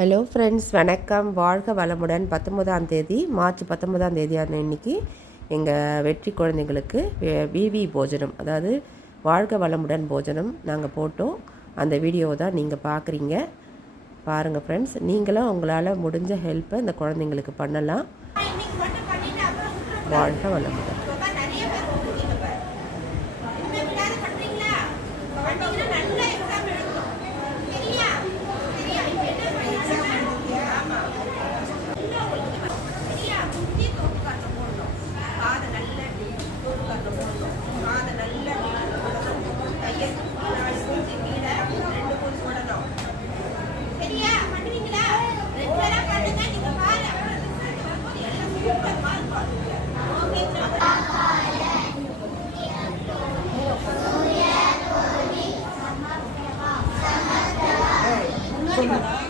Hello friends வணக்கம். வாழ்க வளமுடன். பத்தொன்பதாம் தேதி மார்ச் பத்தொன்பதாம் தேதி அந்த இன்னைக்கு எங்கள் வெற்றி குழந்தைங்களுக்கு விவி போஜனம். அதாவது வாழ்க வளமுடன் போஜனம் நாங்கள் போட்டோம். அந்த வீடியோவை தான் நீங்கள் பார்க்குறீங்க பாருங்கள் ஃப்ரெண்ட்ஸ் நீங்களும் உங்களால் முடிஞ்ச ஹெல்ப்பை இந்த குழந்தைங்களுக்கு பண்ணலாம். வாழ்க வளமுடன். சூப்பர் மார்க்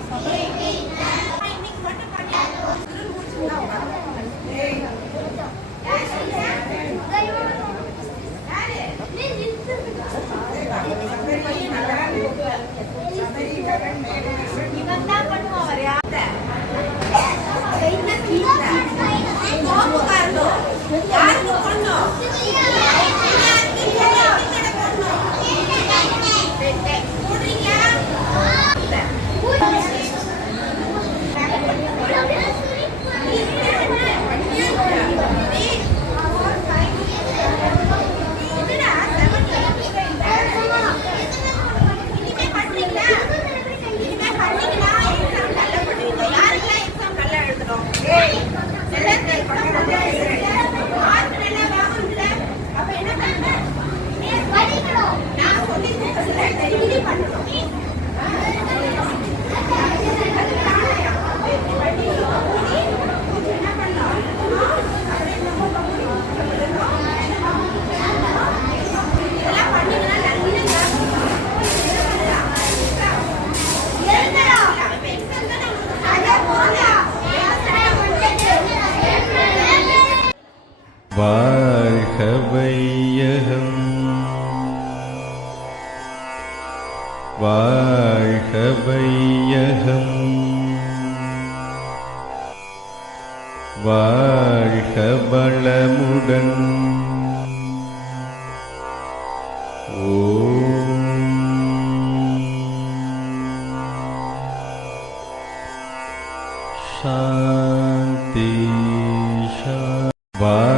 हम् बाहैयहम् बार्हबलमुडन् ॐ। शातिषा वा